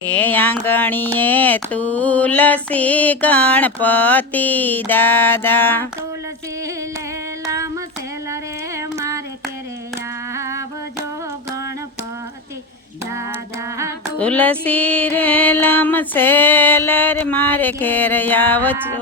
એ આંગણીએ તુલસી ગણપતિ દાદા તુલસી લેલામ સેલ રે મારે ઘેરે આવજો ગણપતિ દાદા તુલસી રેલમ સેલર મારે ઘેર આવજો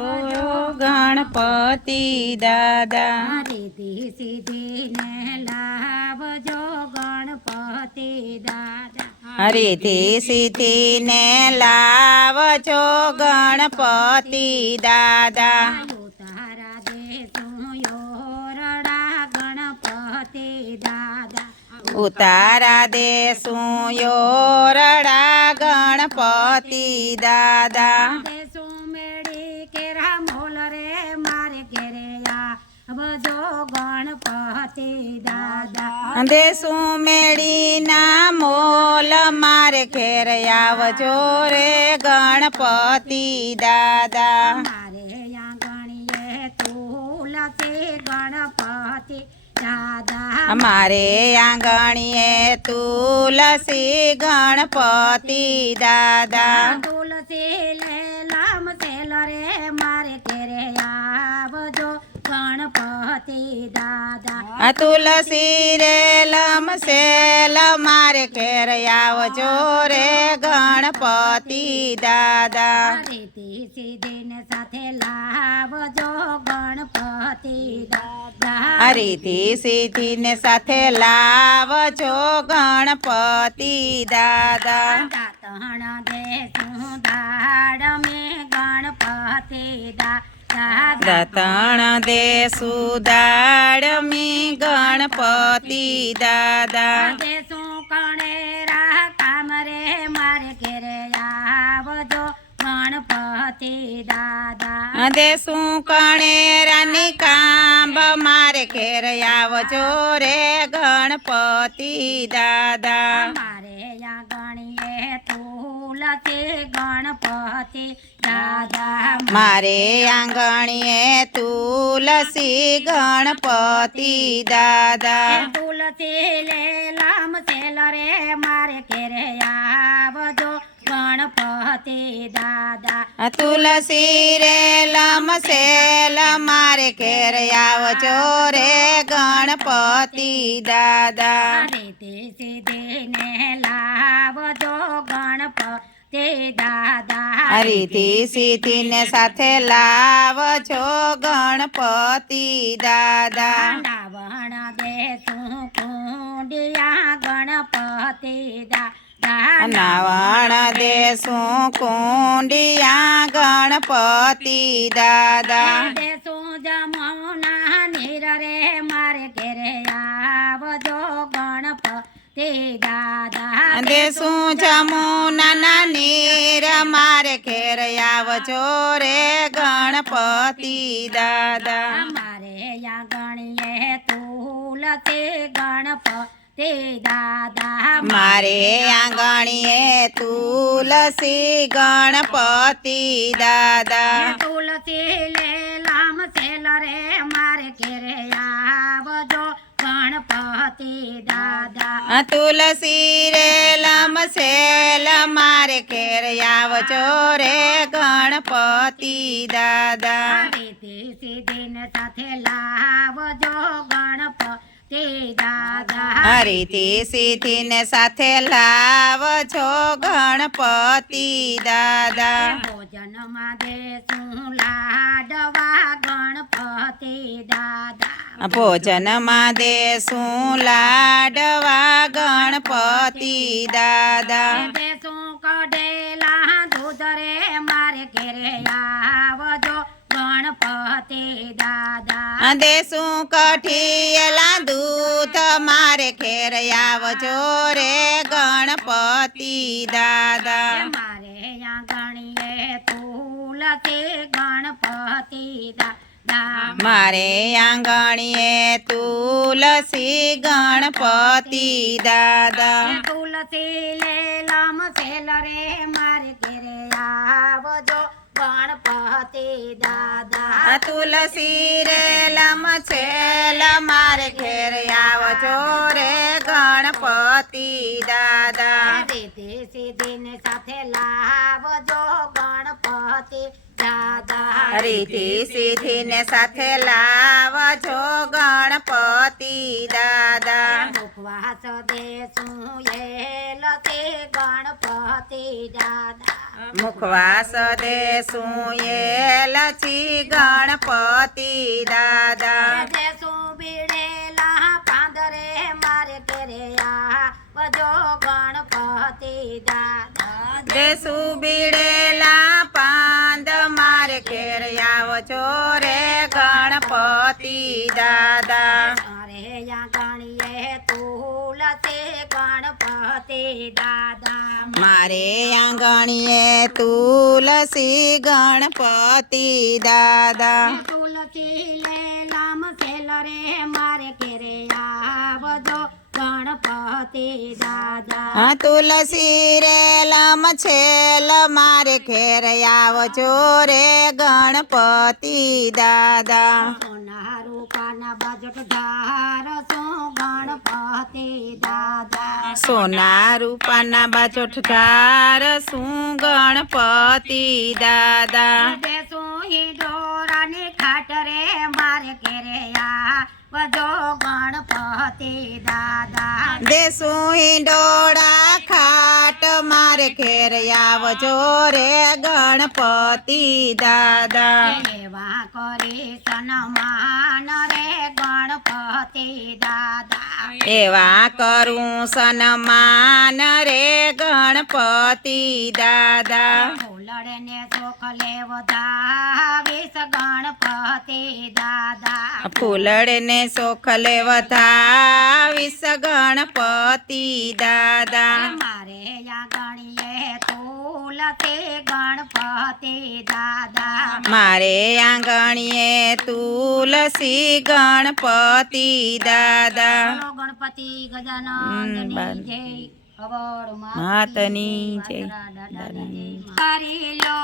ગણપતિ દાદા રીતિ સીધી ને લાવજો ગણપતિ દાદા હરિથી સીધી ને લાવજો ગણપતિ દાદા તારા દેશું યોરડા ગણપતિ દાદા ઉતારા દેશું યોરડા ગણપતિ દાદા દેશું મેળી કેરા મોલ રે મારે ઘેરે આવજો ગણપતિ દાદા દેશું મેળીના મોલ મારે ઘેર આવજો રે ગણપતિ દાદા મારે આંગણીએ તુલસી ગણપતિ દાદા મારે આંગણીએ તુલસી ગણપતિ દાદા તુલસી લેલામ સેલ રે મારે ઘેરે આવજો ગણપતિ દાદા તુલસી રેલમ સેલ મારે ઘેર આવજો રે ગણપતિ દાદા રીતિ સીધીને સાથે લાવજો ગણપતિ દાદા રીતિ સીધીને સાથે લાવજો ગણપતિ દાદા દાતણ દેશું દાડ મે ગણપતિ દાદા દતણ દેશું દાડમી ગણપતિ દાદા દેશું કણેરા કામ રે મારે ઘેરે આવજો ગણપતિ દાદા દેશું કણેરાની કાંબ મારે ઘેર આવજો રે ગણપતિ દાદા મારે આંગણીએ તુલસી ગણપતિ દાદા મારે આંગણીએ તુલસી ગણપતિ દાદા તુલસી લેલામ સેલ રે મારે ઘેરે આવજો ગણપતિ દાદા તુલસી રેલમ સેલ મારે ઘેર આવજો રે ગણપતિ દાદા રીતિ સીધીને લાવજો ગણપતિ દાદા રીતિ સીધીને સાથે લાવજો ગણપતિ દાદા રાવણ દેશું કુંડિયા ગણપતિ દાદા નાવણ દેશું કુંડિયા ગણપતિ દાદા દેશું જમુના નીર રે મારે ઘેરે આવજો ગણપતિ દાદા દેશું જમુના નીર મારે ઘેર આવજો રે ગણપતિ દાદા મારે આંગણીએ તુલસી ગણપતિ દાદા મારે આંગણીએ તુલસી ગણપતિ દાદા તુલસી લેલામ સેલ રે મારે ઘેરે આવજો ગણપતિ દાદા તુલસી રેલમ સેલ મારે ઘેર આવજો રે ગણપતિ દાદા રીતિ સીધીને સાથે લાવજો ગણપતિ દાદા રીતિ સીધીને સાથે લાવજો ગણપતિ દાદા ભોજનમાં દેશું લાડવા ગણપતિ દાદા ભોજનમાં દેશું લાડવા ગણપતિ દાદા દેશું કઢેલા દૂધ રે મારે ઘેરે આવજો ગણપતિ દાદા દેશું કઠિયેલા દૂધ મારે ઘેર આવજો રે ગણપતિ દાદા મારે આંગણીએ તુલસી ગણપતિ દાદા મારે આંગણીએ તુલસી ગણપતિ દાદા તુલસી લેલામ સેલ રે મારે ઘેરે આવજો ગણપતિ દાદા આ તુલસી રે લમ છેલ મારે ઘેર આવજો રે ગણપતિ દાદા રીતિ સિદ્ધિને સાથે લાવજો ગણપતિ દાદા રીતિ સિદ્ધિને સાથે લાવજો ગણપતિ દાદા મુખવાસ દેશું એ લતે ગણપતિ દાદા મુખવાસ દેશું એ લછી ગણપતિ દાદા દેશું બીડેલા પાંદરે મારે ઘેરે આવજો ગણપતિ દાદા દેશું બીડેલા પાંદ મારે ઘેર આવજો રે ગણપતિ દાદા અરે યા ગણીએ તુલસી ગણપતિ દાદા મારે આંગણીએ તુલસી ગણપતિ દાદા તુલસી લેલામ સેલ રે મારે ઘેરે આવજો ગણપતિ દાદા આ તુલસી રે લમ છેલ મારે ઘેર આવજો રે ગણપતિ દાદા સોના રૂપાના બાજટ ધાર શું ગણપતિ દાદા સોના રૂપાના બાજોઠ ધાર શું ગણપતિ દાદા દેશું હિંડોરાની ખાટ રે મારે ઘેરે આવજો ગણપતિ દાદા દેશું હિંડોળા ખાટ મારે ઘેર આવજો રે ગણપતિ દાદા એવા કરી સન્માન રે ગણપતિ દાદા એવા કરું સન્માન રે ગણપતિ દાદા ફૂલડને ચોખ લેવધાવીશ ગણપતિ દાદા ફૂલડને સોખલે વધાવીશ ગણપતિ દાદા મારે યા ગણીએ તુલસી ગણપતિ દાદા મારે આંગણીએ તુલસી ગણપતિ દાદા બોલો ગણપતિ ગજાનંદની બાર. જય અવળ માતની જય. કરી લો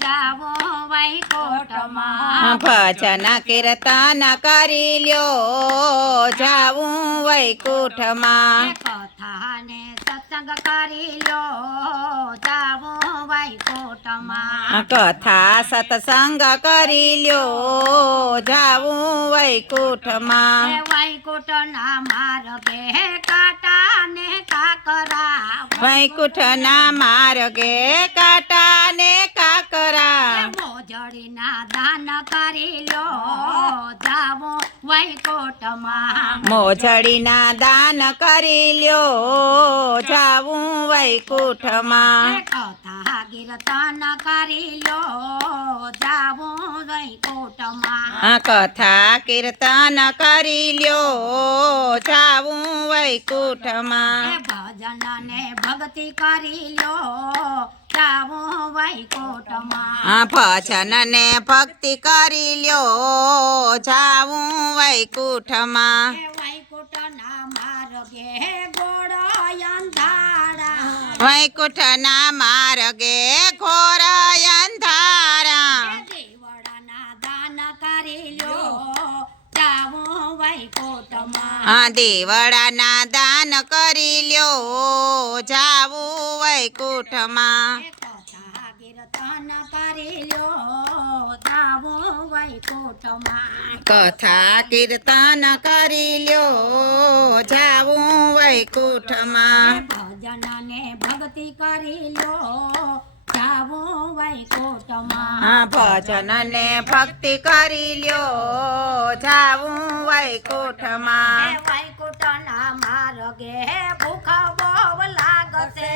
જાવો વૈકુંઠમાં ભજન કીર્તન કરી લ્યો જાવું વૈકુંઠમાં કથાને સત્સંગ કરી લો જાવો વૈકુંઠમાં કથા સત્સંગ કરી લ્યો જાવું વૈકુંઠમાં વૈકુંઠના માર્ગે કાટાને કાકરા વૈકુંઠના માર્ગે કાટા ને કાકરા મોજડીના દાન કરી લો જાવો વૈકુંઠમાં મોજડીના દાન કરી લ્યો જાવું વૈકુંઠમાં કથા કીર્તન કરી લો જાવો વૈકુંઠમાં કથા કીર્તન કરી લ્યો જાવું વૈકુંઠમાં ભજન ને ભક્તિ કરી લો જાવો વૈકુંઠમાં ભજન ને ભક્તિ કરી લ્યો જાવું વૈકુંઠમાં વૈકુંઠના માર્ગે ગોળ અંધારા વૈકુંઠના માર્ગે ઘોર અંધારા દેવડાના દાન કરી લો જાવો વૈકુંઠમાં દેવડાના દાન કરી લ્યો જાવું વૈકુંઠમાં કથા કીર્તન કરી લો જાવો વૈકુંઠમાં કથા કીર્તન કરી લ્યો જાવું વૈકુંઠમાં ભજન ને ભક્તિ કરી લો જાવો વૈકુંઠમાં ભજન ને ભક્તિ કરી લ્યો જાવું વૈકુંઠમાં વૈકુંઠના માર્ગે ભૂખ બહુ લાગશે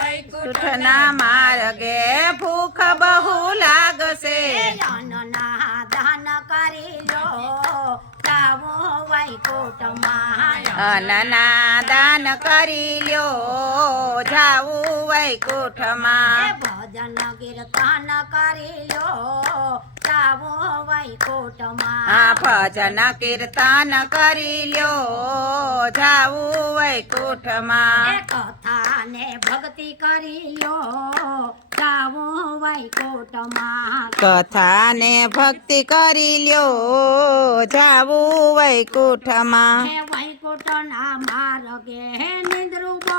વૈકુંઠના માર્ગે ભૂખ બહુ લાગશે અન્નના દાન કરી લો જાવો વૈકુંઠમાં અન્નના દાન કરી લ્યો જાવું વૈકુંઠમાં ભજન કીર્તન કરી લો જાવો વૈકુંઠમાં ભજન કીર્તન કરી લ્યો જાવું વૈકુંઠમાં કથા ને ભક્તિ કરી લો જાવો વૈકુંઠમાં કથા ને ભક્તિ કરી લ્યો જાવું વૈકુંઠમાં હે વૈકુંઠના માર્ગે નિંદ્રુ બહુ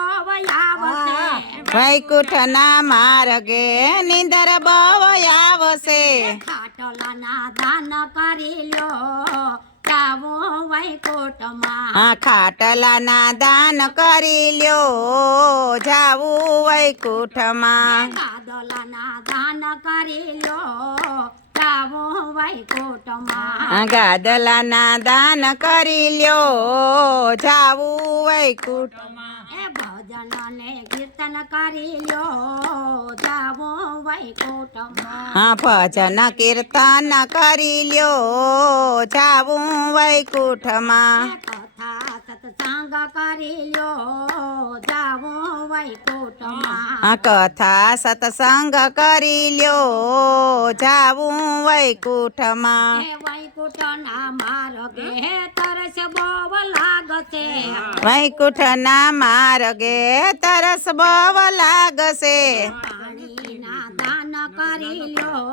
આવશે વૈકુંઠના માર્ગે નિંદર બહુ આવશે ખાટલાના દાન કરી લ્યો જાવો વૈકુંઠમાં આ ખાટલાના દાન કરી લ્યો જાવું વૈકુંઠમાં ગાદલાના દાન કરી લ્યો જાવો વૈકુંઠમાં આ ગાદલાના દાન કરી લ્યો જાવું વૈકુંઠમાં એ ભજન ને કીર્તન કરી લ્યો જાવો વૈકુંઠમાં આ ભજન કીર્તન કરી લ્યો જાવું વૈકુંઠમાં કથા સત્સંગ કરી લ્યો જાવો વૈકુંઠમાં આ કથા સત્સંગ કરી લ્યો જાવું વૈકુંઠમાં હે વૈકુંઠના માર્ગે તરસ બહુ લાગશે વૈકુંઠના માર્ગે તરસ બહુ લાગશે પાણીના દાન કરી લ્યો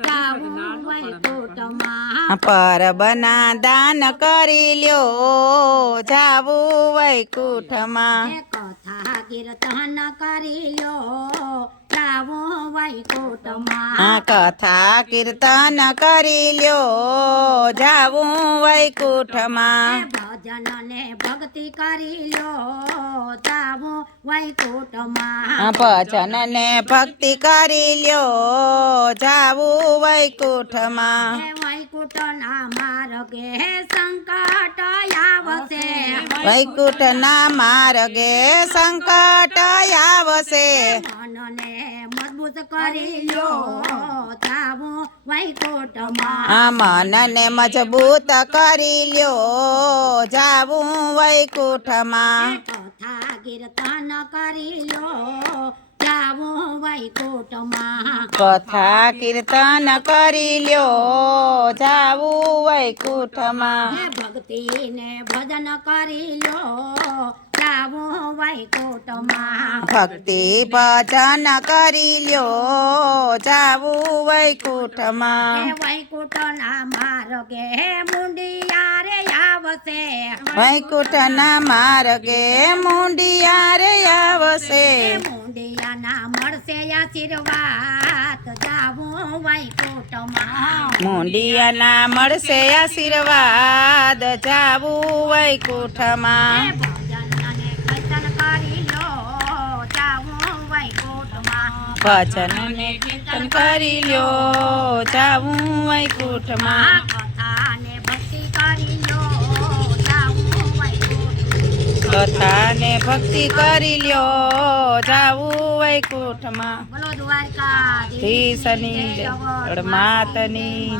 જાવું વૈકુંઠમાં પરબના દાન કરી લ્યો જાવું વૈકુંઠમાં હે કથા કીર્તન કરી લ્યો જાવો વૈકુંઠમાં આ કથા કીર્તન કરી લ્યો જાવું વૈકુંઠમાં ભજન ને ભક્તિ કરી લ્યો જાવો વૈકુંઠમાં આ ભજન ને ભક્તિ કરી લ્યો જાવું વૈકુંઠમાં હે વૈકુંઠના માર્ગે સંકટ આવશે વૈકુંઠના માર્ગે સંકટ આવશે મનને મજબૂત કરી લ્યો જાવો વૈકુંઠમાં આ મનને મજબૂત કરી લ્યો જાવું વૈકુંઠમાં કથા કીર્તન કરી લ્યો જાવો વૈકુંઠમાં કથા કીર્તન કરી લ્યો જાવું વૈકુંઠમાં હે ભક્તિ ને ભજન કરી લ્યો જાવો વૈકુંઠમાં ભક્તિ ભજન કરી લ્યો જાવું વૈકુંઠમાં હે વૈકુંઠના માર્ગે મુંડિયા રે આવશે વૈકુંઠના માર્ગે મુંડિયારે આવશે મુંડિયાના મળશે આશીર્વાદ જાવો વૈકુંઠમાં મુંડિયાના મળશે આશીર્વાદ જાવું વૈકુંઠમાં ભજન અને કીર્તન કરી લ્યો જાવો વૈકુંઠમાં ભજન ને કીર્તન કરી લ્યો જાવું વૈકુંઠમાં કથા ને ભક્તિ કરી લ્યો જાવો વૈકુંઠમાં કથા ને ભક્તિ કરી લ્યો જાવું વૈકુંઠમાં બોલો દ્વારકા ધીસની જળ માતની